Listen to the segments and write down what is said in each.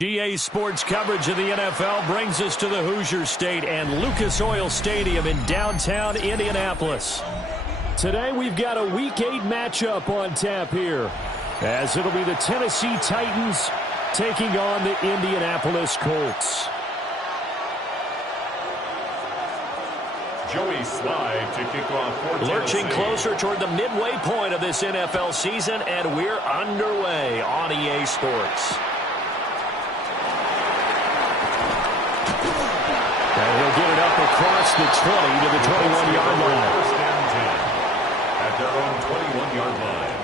GA Sports coverage of the NFL brings us to the Hoosier State and Lucas Oil Stadium in downtown Indianapolis. Today we've got a Week 8 matchup on tap here, as it'll be the Tennessee Titans taking on the Indianapolis Colts. Joey Slide to kick off for Lurching Tennessee. closer toward the midway point of this NFL season, and we're underway on EA Sports. And he'll get it up across the 20 to the 21-yard line. First and 10 at their own 21-yard line.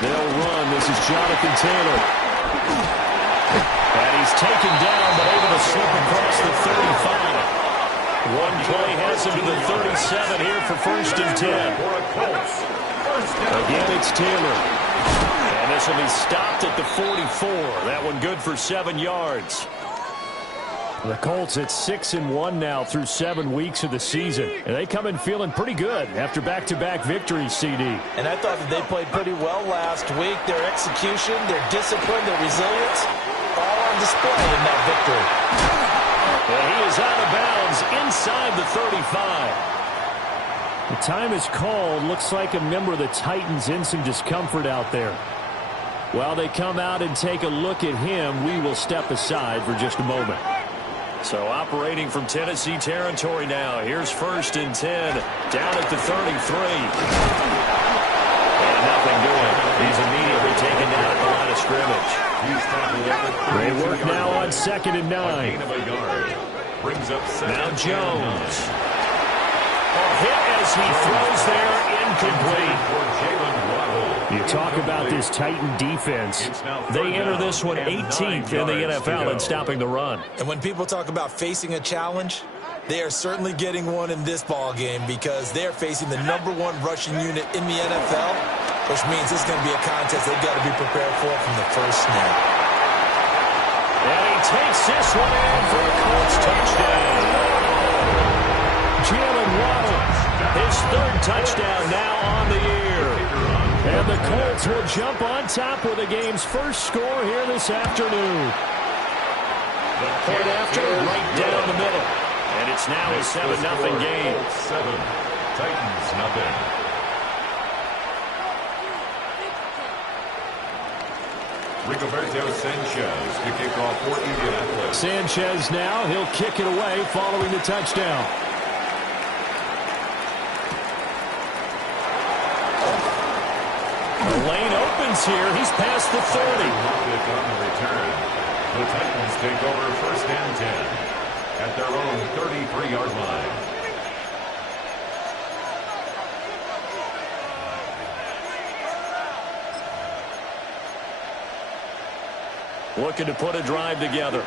They'll run. This is Jonathan Taylor. And he's taken down, but able to slip across the 35. One play has him to the 37 here for first and 10. Again, it's Taylor. And this will be stopped at the 44. That one good for 7 yards. The Colts at 6-1 now through 7 weeks of the season. And they come in feeling pretty good after back-to-back victories, CD. And I thought that they played pretty well last week. Their execution, their discipline, their resilience, all on display in that victory. And he is out of bounds inside the 35. The time is called. Looks like a member of the Titans in some discomfort out there. While they come out and take a look at him, we will step aside for just a moment. So operating from Tennessee territory now. Here's first and 10 down at the 33. And nothing doing. He's immediately taken down at the line of scrimmage. They work now on 2nd and 9. Now Jones. Hit as he throws there, incomplete. You talk about this Titan defense. They enter this one 18th in the NFL in stopping the run. And when people talk about facing a challenge, they are certainly getting one in this ball game because they're facing the #1 rushing unit in the NFL, which means it's going to be a contest they've got to be prepared for from the first snap. And he takes this one in for a Colts touchdown. Jalen Waddle, his 3rd touchdown now on the year. And the Colts will jump on top with the game's first score here this afternoon. Point after, right down the middle. And it's now a 7-0 game. 7, Titans nothing. Rigoberto Sanchez to kick off for Indianapolis. Sanchez now, he'll kick it away following the touchdown. The lane opens here. He's past the 30. On the return, the Titans take over first and 10 at their own 33-yard line. Looking to put a drive together.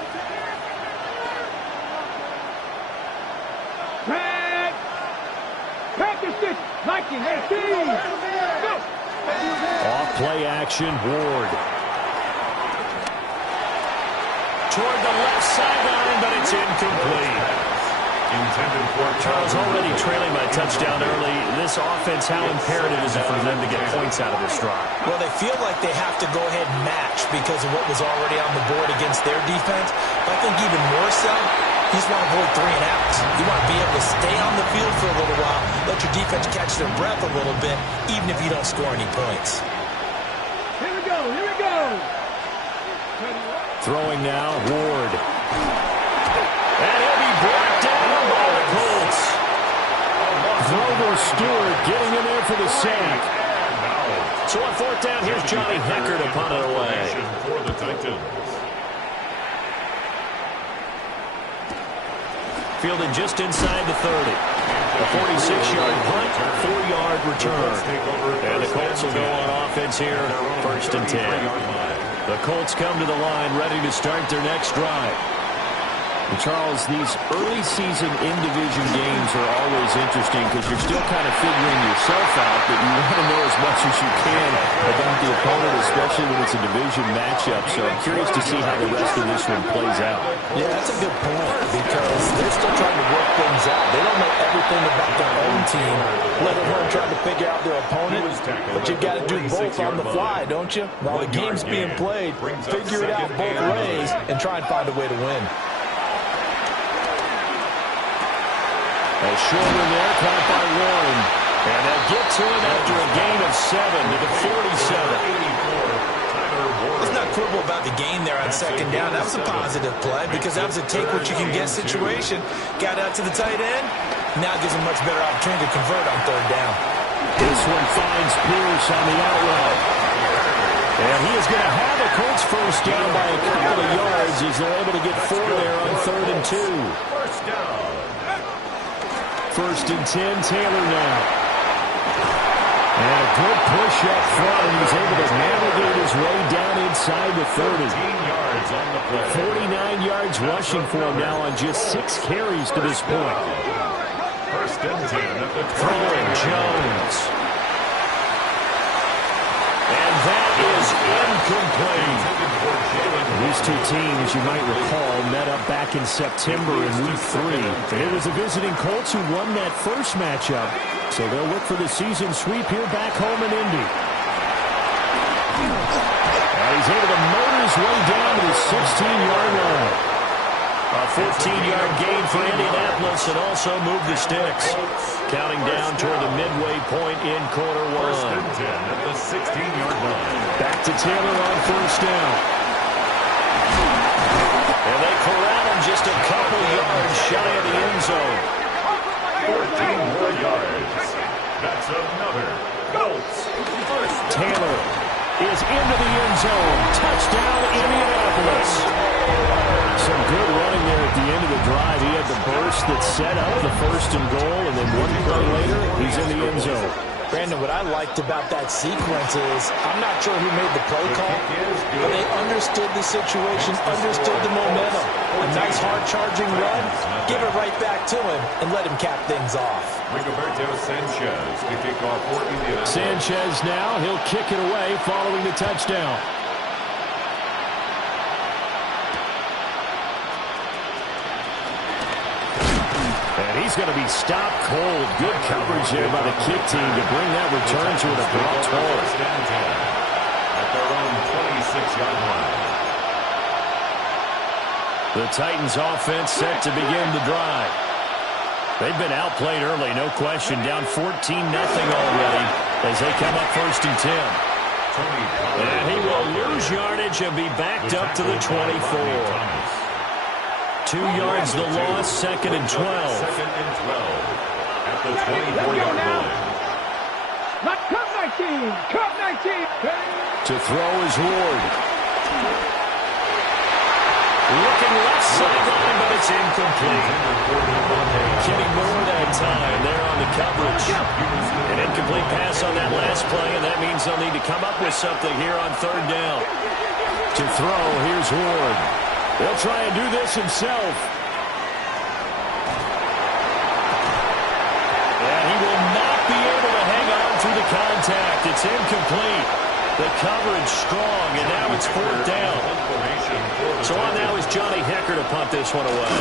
Off play action, Ward. Toward the left sideline, but it's incomplete. Intended for Charles already trailing by a touchdown early. This offense, how imperative is it for them to get points out of this drive? Well, they feel like they have to go ahead and match because of what was already on the board against their defense. But I think even more so, you just want to avoid 3 and outs. You want to be able to stay on the field for a little while, let your defense catch their breath a little bit, even if you don't score any points. Here we go, here we go. Throwing now, Ward. And he'll be brought down by the Colts. Grover Stewart getting in there for the sack. So on 4th down, here's Johnny Hecker to punt it away. for the Titans. fielded just inside the 30. A 46-yard punt, 4-yard return. And the Colts will go on offense here, 1st and 10. The Colts come to the line ready to start their next drive. And Charles, these early season in-division games are always interesting because you're still kind of figuring yourself out, but you want to know as much as you can about the opponent, especially when it's a division matchup. So I'm curious to see how the rest of this one plays out. Yeah, that's a good point because they're still trying to work things out. They don't know everything about their own team, let alone trying to figure out their opponent. But you've got to do both on the fly, don't you? While the game's being played, figure it out both ways and try and find a way to win. A short one there, caught by Warren. And they'll get to it after a gain of 7 to the 47. Let's not quibble about the gain there on 2nd down. That was a positive play because that was a take-what-you-can-get situation. Got out to the tight end. Now it gives him much better opportunity to convert on 3rd down. This one finds Pierce on the out route. And he is going to have a Colts first down by a couple of yards as they're able to get 4 there on 3rd and 2. First down. 1st and 10, Taylor now. And a good push up front, and he's able to navigate his way down inside the 30. yards on the play. 49 yards rushing for him now on just 6 carries to this point. 1st and 10 at the Throwing Jones. And that is incomplete. These two teams, you might recall, met up back in September in Week 3. It was the visiting Colts who won that first matchup, so they'll look for the season sweep here back home in Indy. And he's able to motor his way down to the 16-yard line. A 14-yard gain for Indianapolis and also move the sticks. Counting down toward the midway point in quarter 1. 1st and 10 at the 16-yard line. Back to Taylor on 1st down. And they corral him just a couple yards shy of the end zone. 14 more yards. That's another Colts first. Taylor is into the end zone. Touchdown, Indianapolis. Some good running there at the end of the drive. He had the burst that set up the 1st and goal, and then one play later, he's in the end zone. Brandon, what I liked about that sequence is I'm not sure who made the play call, but they understood the situation, understood the momentum. A nice hard-charging run, give it right back to him, and let him cap things off. Rigoberto Sanchez to kick off for Indianapolis. Sanchez now, he'll kick it away following the touchdown. And he's going to be stopped cold. Good coverage there by the kick team to bring that return to an abrupt halt. 1st and 10 at their own 26-yard line. The Titans offense set to begin the drive. They've been outplayed early, no question. Down 14-0 already as they come up 1st and 10. And he will lose yardage and be backed up to the 24. 2 yards the loss, 2nd and 12. 2nd and 12 at the 24-yard line. Not Cup 19. Cup 19. To throw is Ward. Looking left sideline, but it's incomplete. Getting more that time there on the coverage. An incomplete pass on that last play, and that means they'll need to come up with something here on 3rd down. To throw, here's Ward. They'll try and do this himself. And he will not be able to hang on through the contact. It's incomplete. The coverage strong, and now it's 4th down. So on now is Johnny Hecker to punt this one away.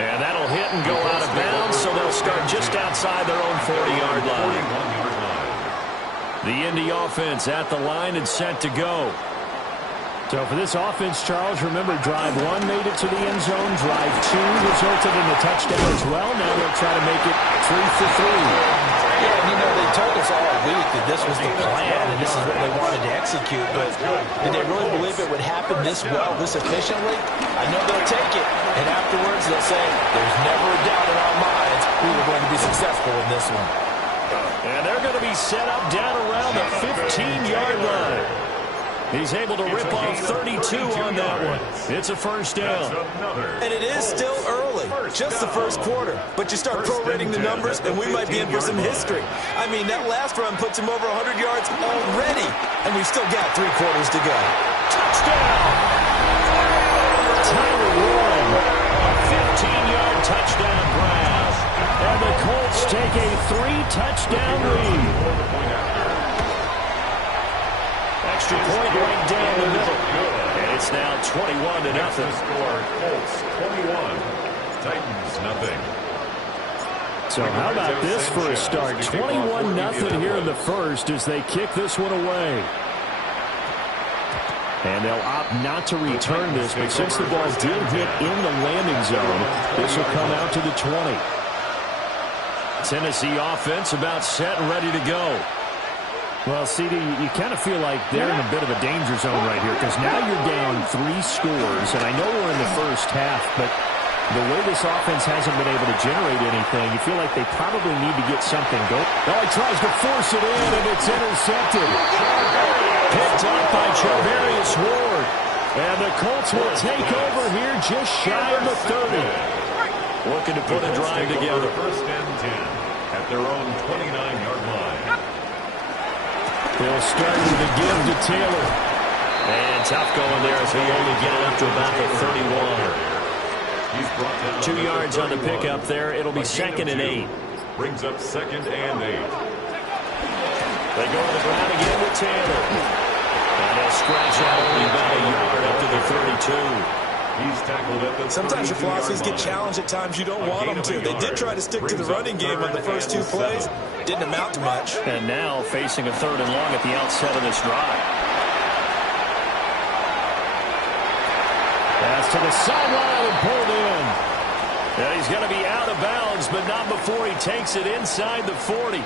And that'll hit and go out of bounds, so they'll start just outside their own 40-yard line. The Indy offense at the line and set to go. So for this offense, Charles, remember drive 1 made it to the end zone. Drive 2 resulted in a touchdown as well. Now they'll try to make it 3 for 3. Yeah, and you know, they told us all week that this was the plan and this is what they wanted to execute. But did they really believe it would happen this well, this efficiently? I know they'll take it. And afterwards they'll say, there's never a doubt in our minds we were going to be successful in this one. And they're going to be set up down around the 15-yard line. He's able to rip off 32 on that one. It's a first down. And it is still early, just the first quarter. But you start prorating the numbers, and we might be in for some history. I mean, that last run puts him over 100 yards already, and we've still got 3 quarters to go. Touchdown! Tyler Warren, a 15-yard touchdown grab. And the Colts take a 3-touchdown lead. Extra point right down the middle. And it's now 21-0. Score, Colts 21, Titans nothing. So how about this for a start? 21-0 here in the first as they kick this one away. And they'll opt not to return this, but since the ball did hit in the landing zone, this will come out to the 20. Tennessee offense about set and ready to go. Well, CD, you kind of feel like they're in a bit of a danger zone right here because now you're down 3 scores, and I know we're in the first half, but the way this offense hasn't been able to generate anything, you feel like they probably need to get something going. Oh, he tries to force it in, and it's intercepted. Picked up by Charvarius Ward. And the Colts will take over here just shy of the 30. Looking to put a drive together. First and 10 at their own 29-yard line. They'll start with a give to Taylor. And tough going there as he only get it up to about the 31. 2 yards on the pickup there. It'll be 2nd and 8. Brings up 2nd and 8. They go to the ground again with Taylor. And they'll scratch out only about a yard up to the 32. He's tackled at the Sometimes your philosophies get challenged at times you don't want them to. They did try to stick to the running game on the first 2 plays. Didn't amount to much. And now facing a 3rd and long at the outset of this drive. Pass to the sideline and pulled in. And he's going to be out of bounds, but not before he takes it inside the 40.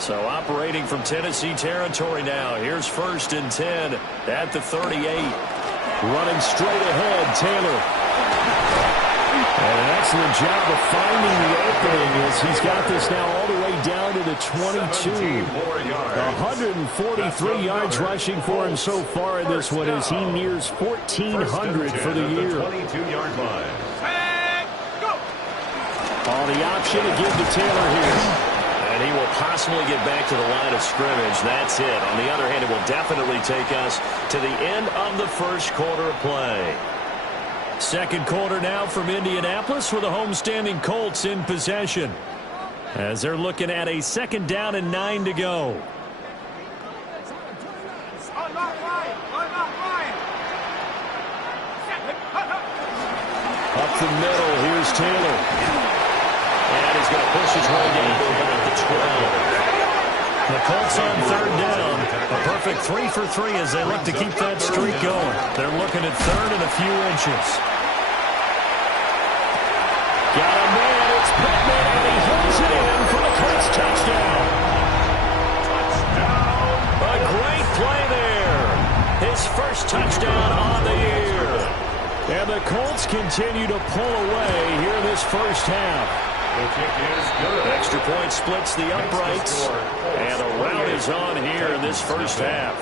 So operating from Tennessee territory now. Here's 1st and 10 at the 38. Running straight ahead, Taylor. And an excellent job of finding the opening as he's got this now all the way down to the 22. 143 yards rushing for him so far in this one as he nears 1,400 for the year. 22-yard line. On the option to give to Taylor here. And he will possibly get back to the line of scrimmage. That's it. On the other hand, it will definitely take us to the end of the first quarter of play. Second quarter now from Indianapolis with the homestanding Colts in possession. As they're looking at a 2nd down and 9 to go. Up the middle, here's Taylor. And he's going to push his way down to about the 12. The Colts on 3rd down. A perfect 3 for 3 as they look to keep that streak going. They're looking at 3rd and a few inches. Got a man, it's Pittman, and he holds it in for the Colts touchdown. A great play there. His first touchdown on the year. And the Colts continue to pull away here in this first half. The kick is good. Extra point splits the uprights. And a rout is on here in this first half.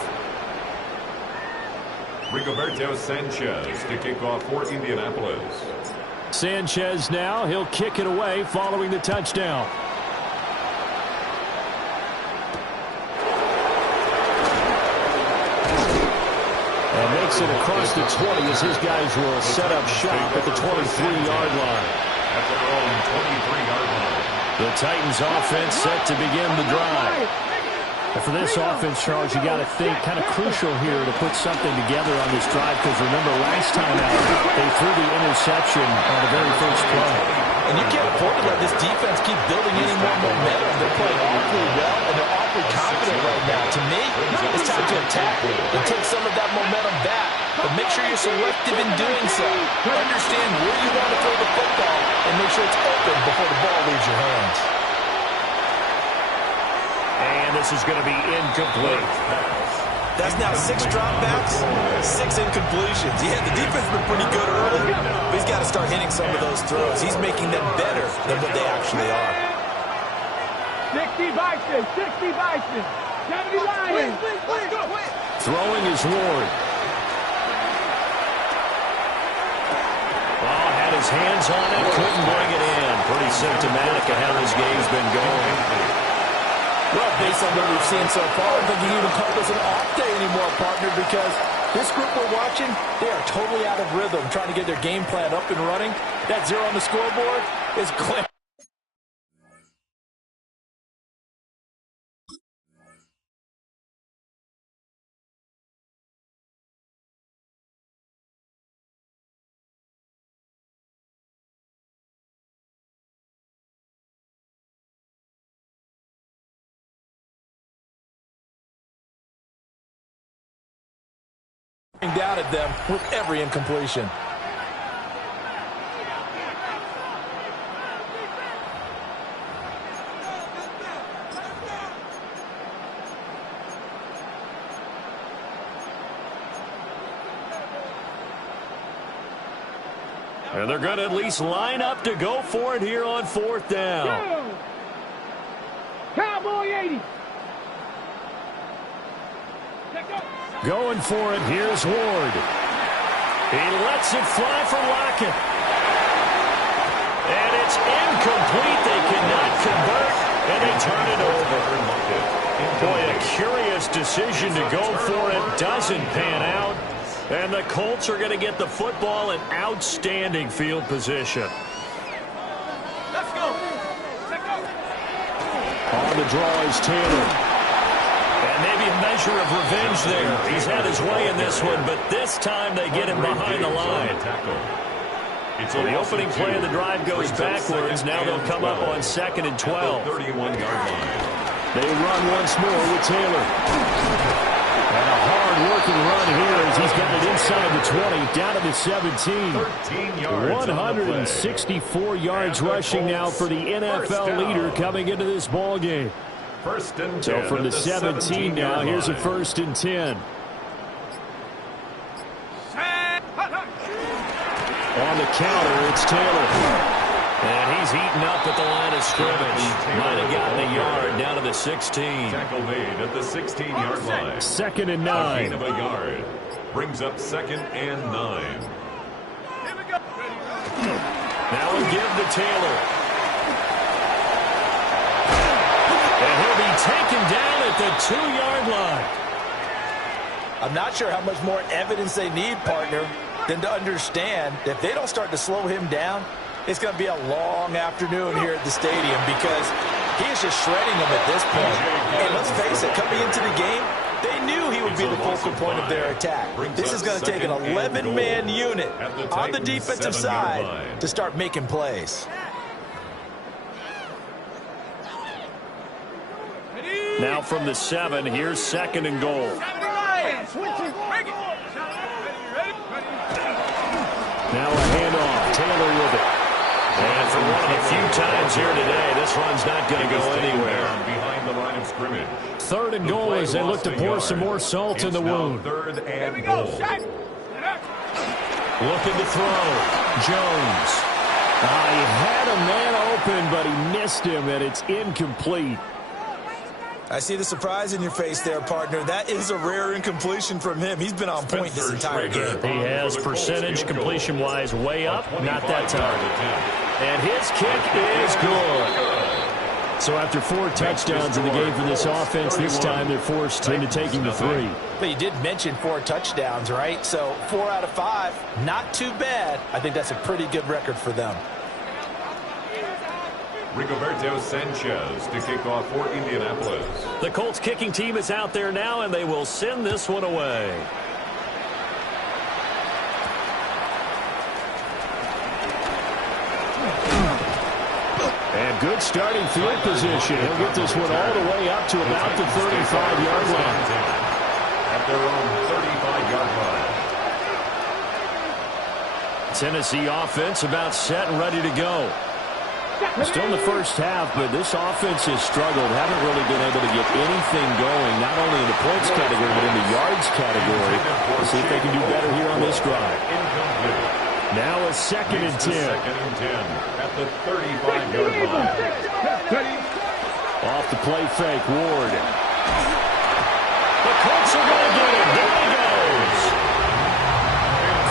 Rigoberto Sanchez to kick off for Indianapolis. Sanchez now. He'll kick it away following the touchdown. And makes it across the 20 as his guys will set up shop at the 23-yard line. At their own 23-yard line. The Titans offense set to begin the drive. And for this offense, Charles, you got to think kind of crucial here to put something together on this drive because remember last time out they threw the interception on the very first play. And you can't afford to let this defense keep building any more momentum. They're playing awfully well, and they're awfully confident right now. To me, it's time to attack and take some of that momentum back. But make sure you're selective in doing so. Understand where you want to throw the football and make sure it's open before the ball leaves your hands. And this is going to be incomplete. That's now 6 dropbacks, 6 incompletions. Yeah, the defense has been pretty good early, but he's got to start hitting some of those throws. He's making them better than what they actually are. 60 Vikings, 60 Vikings, 70 Lions. Throwing is Ward. Oh, had his hands on it, couldn't bring it in. Pretty symptomatic of how this game's been going. Well, based on what we've seen so far, I don't think you even call this an off day anymore, partner, because this group we're watching, they are totally out of rhythm, trying to get their game plan up and running. That 0 on the scoreboard is clear. Down at them with every incompletion. And they're going to at least line up to go for it here on 4th down. Go. Cowboy 80. Going for it, here's Ward. He lets it fly for Lockett. And it's incomplete. They cannot convert, and they turn it over. Boy, a curious decision to go for it. Doesn't pan out. And the Colts are going to get the football in outstanding field position. Let's go. On the draw is Taylor. And maybe a measure of revenge there. He's had his way in this one, but this time they get him behind the line. So the opening play of the drive goes backwards. Now they'll come up on 2nd and 12. They run once more with Taylor. And a hard-working run here as he's got it inside the 20, down to the 17. 164 yards rushing now for the NFL leader coming into this ball game. So from the 17 now, here's a 1st and 10. On the counter, it's Taylor. And he's eaten up at the line of scrimmage. Might have gotten a yard down to the 16. Tackle made at the 16-yard line. 2nd and 9. A gain of a yard. Brings up 2nd and 9. Now we give to Taylor. And he'll be taken down at the 2-yard line. I'm not sure how much more evidence they need, partner, than to understand that if they don't start to slow him down, it's going to be a long afternoon here at the stadium because he is just shredding them at this point. And let's face it, coming into the game, they knew he would be the focal point of their attack. This is going to take an 11-man unit on the defensive side to start making plays. Now from the 7, here's 2nd and goal. Now a handoff. Taylor with it. And for one of the few times here today, this run's not going to go anywhere. Behind the line of scrimmage. 3rd and goal as they look to pour some more salt in the wound. 3rd and goal. Looking to throw. Jones. He had a man open, but he missed him, and it's incomplete. I see the surprise in your face there, partner. That is a rare incompletion from him. He's been on point this entire game. He has percentage completion-wise way up, not that time. And his kick is good. So after 4 touchdowns in the game for this offense, this time they're forced into taking the 3. But you did mention 4 touchdowns, right? So 4 out of 5, not too bad. I think that's a pretty good record for them. Rigoberto Sanchez to kick off for Indianapolis. The Colts kicking team is out there now, and they will send this one away. And good starting field position. He'll get this one all the way up to about the 35-yard line. At their own 35-yard line. Tennessee offense about set and ready to go. Still in the first half, but this offense has struggled. Haven't really been able to get anything going, not only in the points category, but in the yards category. We'll see if they can do better here on this drive. Now a 2nd and 10. 2nd and 10 at the 35-yard line. Off the play fake, Ward. The Colts are going to get it. There he goes.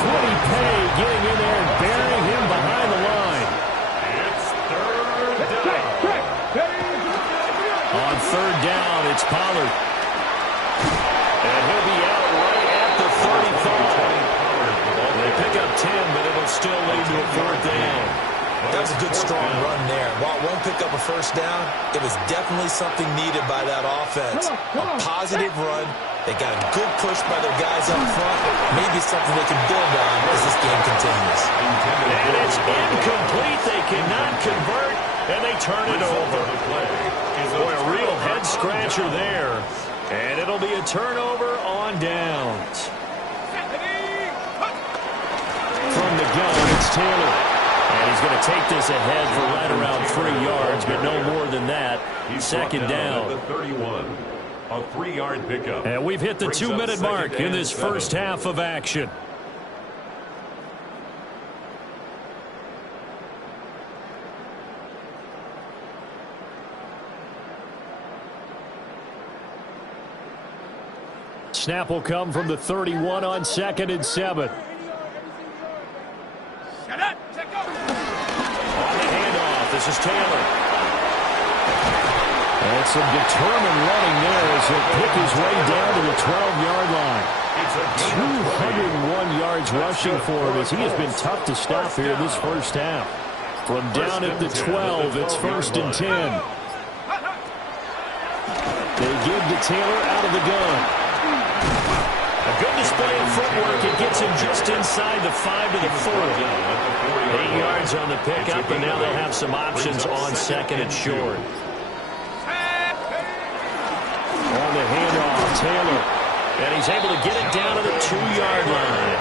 Quiddy Pay getting in there and burying him behind the line. It's third down. On third down, it's Pollard. And he'll be out right at the 35. They pick up 10, but it'll still lead to a fourth down. That was a good, strong run there. While it won't pick up a first down, it was definitely something needed by that offense. A positive run. They got a good push by their guys up front. Maybe something they can build on as this game continues. And it's incomplete. They cannot convert, and they turn it over. Boy, a real head-scratcher there. And it'll be a turnover on downs. From the gun, it's Taylor. And he's going to take this ahead for right around 3 yards, but no more than that. Second down. The 31. A 3-yard pickup. And we've hit the 2-minute mark in this first half of action. Snap will come from the 31 on 2nd and 7. On the handoff, this is Taylor. And some determined running there as he'll pick his way down to the 12-yard line. 201 yards rushing for him as he has been tough to stop here this first half. From down at the 12, it's 1st and 10. They give to Taylor out of the gun. A good display of footwork. It gets him just inside the 5 to the 4. 8 yards on the pickup, and now they'll have some options on 2nd and short. On the handoff, Taylor. And he's able to get it down to the 2-yard line.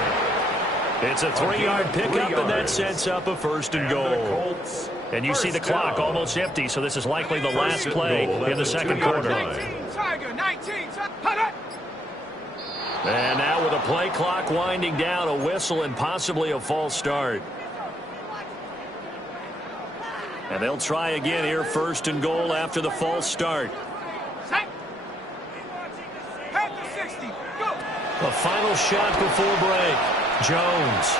It's a 3-yard pickup, and that sets up a 1st and goal. And you see the clock almost empty, so this is likely the last play in the second quarter. And now with a play clock winding down, a whistle and possibly a false start. And they'll try again here, 1st and goal after the false start. A final shot before break. Jones.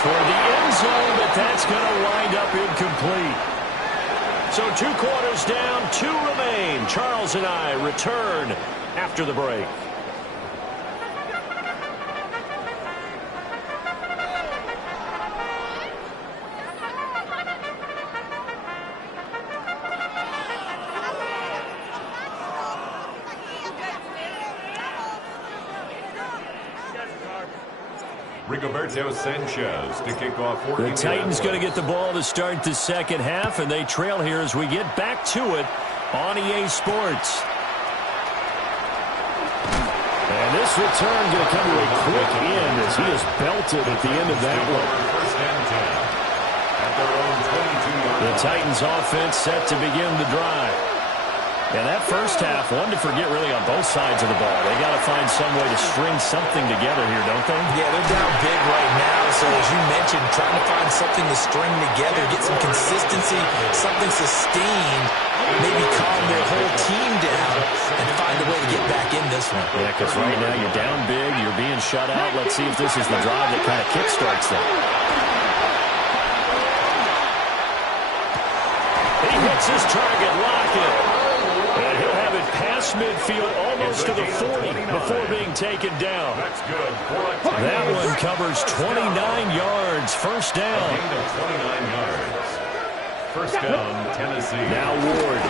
Toward the end zone, but that's going to wind up incomplete. So 2 quarters down, 2 remain. Charles and I return after the break. Rigoberto Sanchez to kick off. The Titans going to get the ball to start the second half, and they trail here as we get back to it on EA Sports. And this return going to come to a quick end as he is belted at the end of that one. The Titans offense set to begin the drive. And that first half, one to forget really on both sides of the ball. They got to find some way to string something together here, don't they? Yeah, they're down big right now. So as you mentioned, trying to find something to string together, get some consistency, something sustained, maybe calm their whole team down and find a way to get back in this one. Yeah, because right now you're down big, you're being shut out. Let's see if this is the drive that kind of kickstarts them. He hits his target, Lockett. And he'll have it past midfield almost to the 40 before being taken down. That's good. That one covers 29 yards. First down. 29 yards. First down, Tennessee. Now Ward.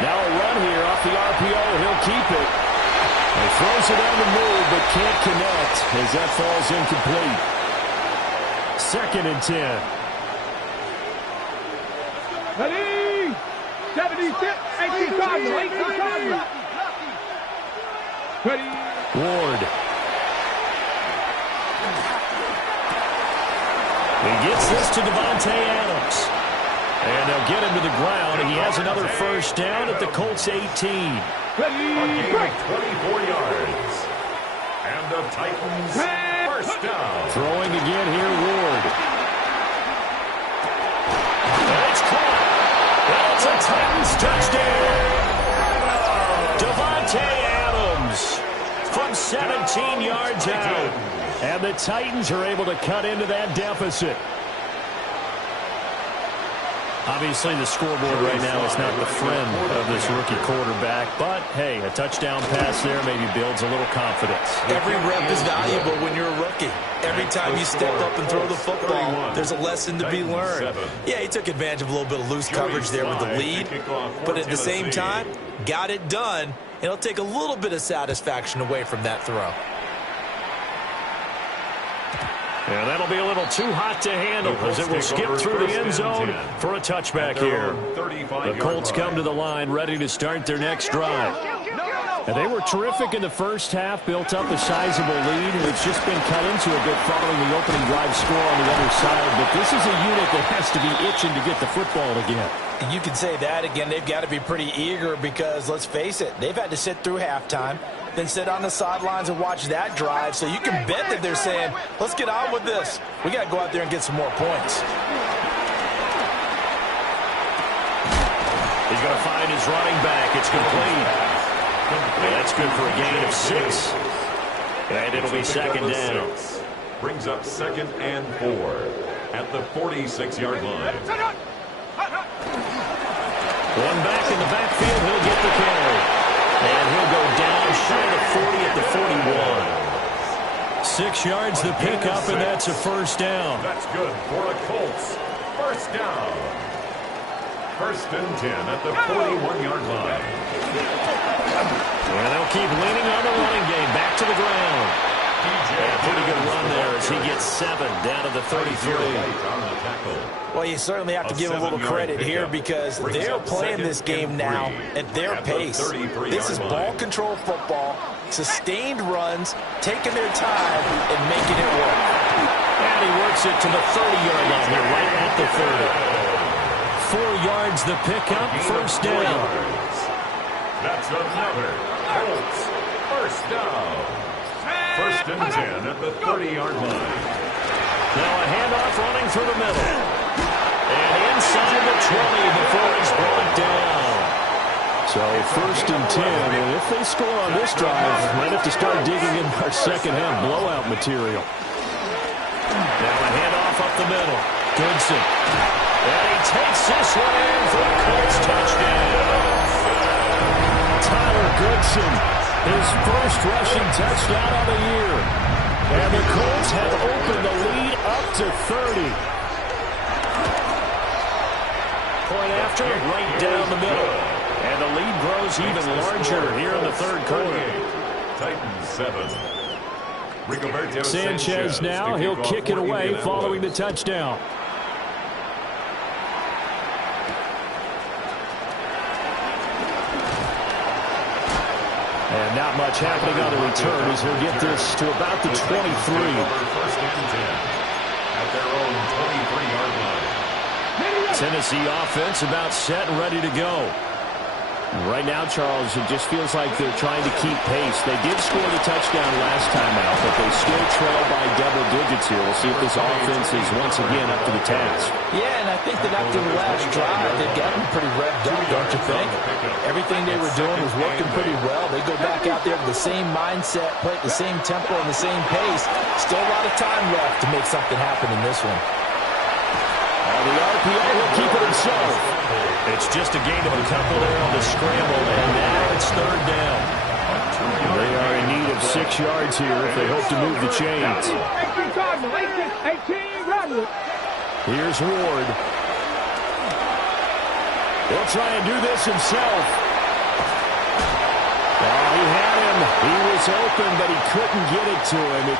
Now a run here off the RPO. He'll keep it. He throws it on the move but can't connect as that falls incomplete. 2nd and 10. Ready? 76, 18 Cardinal, 18 Cardinal. Ready? Ward. He gets this to Devontae Adams. And they'll get him to the ground. He has another first down at the Colts 18. Ready? 24 yards. And the Titans first down. Throwing again here, Ward. And it's caught. Titans touchdown. Devontae Adams from 17 yards out. And the Titans are able to cut into that deficit. Obviously, the scoreboard right now is not the friend of this rookie quarterback. But, hey, a touchdown pass there maybe builds a little confidence. Every rep is valuable when you're a rookie. Every time you step up and throw the football, there's a lesson to be learned. Yeah, he took advantage of a little bit of loose coverage there with the lead. But at the same time, got it done. It'll take a little bit of satisfaction away from that throw. Yeah, that'll be a little too hot to handle as it will skip through the end zone for a touchback here. The Colts come to the line ready to start their next drive. And they were terrific in the first half, built up a sizable lead, and it's just been cut into a bit following the opening drive score on the other side. But this is a unit that has to be itching to get the football again. And you can say that again. They've got to be pretty eager because, let's face it, they've had to sit through halftime, then sit on the sidelines and watch that drive. So you can bet that they're saying, let's get on with this. We got to go out there and get some more points. He's going to find his running back. It's complete. And that's good for a gain of 6. And it'll be second down. Brings up 2nd and 4 at the 46-yard line. One back in the backfield. He'll get the carry. And he'll go down shy of the 40 at the 41. 6 yards the pickup, and that's a first down. That's good for the Colts. First down. 1st and 10 at the 41-yard line. And they'll keep leaning on the running game. Back to the ground. Yeah, pretty good run there as he gets 7 down to the 33. Well, you certainly have to give a little credit here because they're playing this game now at their pace. This is ball control football, sustained runs, taking their time and making it work. And he works it to the 30-yard line here, right at the 30. 4 yards the pickup, first down. That's another Colts first down. 1st and 10 at the 30-yard line. Now a handoff running through the middle. And inside the 20 before he's brought down. So 1st and 10, and if they score on this drive, might have to start digging in our second half blowout material. Now a handoff up the middle. Goodson. And he takes this one in for a Colts touchdown. Tyler Goodson, his first rushing touchdown of the year. And the Colts have opened the lead up to 30. Point after, right down the middle. And the lead grows even larger here in the third quarter. Titans 7. Rigoberto Sanchez now, he'll kick it away following the touchdown. And not much happening on the return as he'll get this to about the 23. 1st and 10 at their own 23-yard line. Tennessee offense about set and ready to go. Right now, Charles, it just feels like they're trying to keep pace. They did score the touchdown last time out, but they still trail by double digits here. We'll see if this offense is once again up to the task. Yeah, and I think that after the last drive, they've gotten pretty revved up, don't you think? Everything they were doing was working pretty well. They go back out there with the same mindset, play at the same tempo and the same pace. Still a lot of time left to make something happen in this one. On the RPO, he'll keep it himself. It's just a gain of a couple there on the scramble, and now it's 3rd down. They are in need of 6 yards here if they hope to move the chains. Here's Ward. He'll try and do this himself. Oh, he had him. He was open, but he couldn't get it to him. It